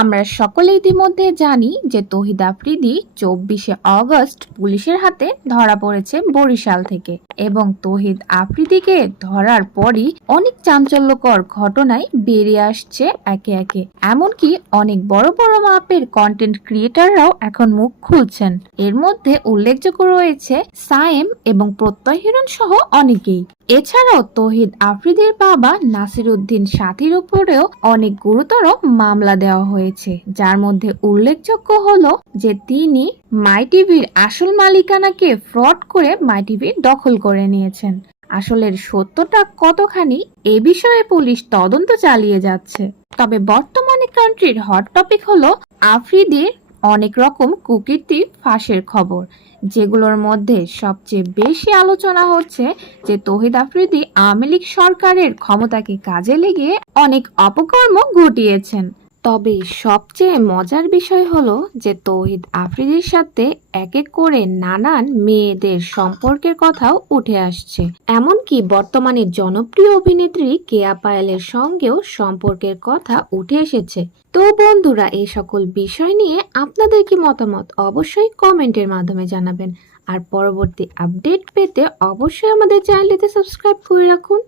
আমরা সকলে ইতিমধ্যে জানি যে তৌহিদ আফ্রিদি 24শে অগস্ট পুলিশের হাতে ধরা পড়েছে বরিশাল থেকে এবং তৌহিদ আফ্রিদিকে ধরার পরই অনেক চাঞ্চল্যকর ঘটনায় বেরিয়ে আসছে একে একে। এমনকি অনেক বড় বড় মাপের কন্টেন্ট ক্রিয়েটাররাও এখন মুখ খুলছেন। এর মধ্যে উল্লেখযোগ্য রয়েছে সায়েম এবং প্রত্যয় হিরণ সহ অনেকেই। এছাড়াও তৌহিদ আফ্রিদির বাবা নাসির উদ্দিন সাথীর উপরেও অনেক গুরুতর মামলা দেওয়া হয়েছে, যার মধ্যে উল্লেখযোগ্য হলো যে তিনি মাই টিভির আসল মালিকানাকে ফ্রড করে মাই টিভি দখল করে নিয়েছেন। আসলের সত্যটা কতখানি এ বিষয়ে পুলিশ তদন্ত চালিয়ে যাচ্ছে। তবে বর্তমানে কান্ট্রির হট টপিক হলো আফ্রিদির অনেক রকম কুকীর্তি ফাঁসের খবর, যেগুলোর মধ্যে সবচেয়ে বেশি আলোচনা হচ্ছে যে তৌহিদ আফ্রিদি আওয়ামী লীগ সরকারের ক্ষমতাকে কাজে লাগিয়ে অনেক অপকর্ম ঘটিয়েছেন। তবে সবচেয়ে মজার বিষয় হলো যে তৌহিদ আফ্রিদির সাথে এক এক করে নানান মেয়েদের সম্পর্কের কথাও উঠে আসছে। এমনকি বর্তমানে জনপ্রিয় অভিনেত্রী কেয়া পায়েলের সঙ্গেও সম্পর্কের কথা উঠে এসেছে। তো বন্ধুরা, এই সকল বিষয় নিয়ে আপনাদের কি মতামত অবশ্যই কমেন্টের মাধ্যমে জানাবেন। আর পরবর্তী আপডেট পেতে অবশ্যই আমাদের চ্যানেলটিতে সাবস্ক্রাইব করে রাখুন।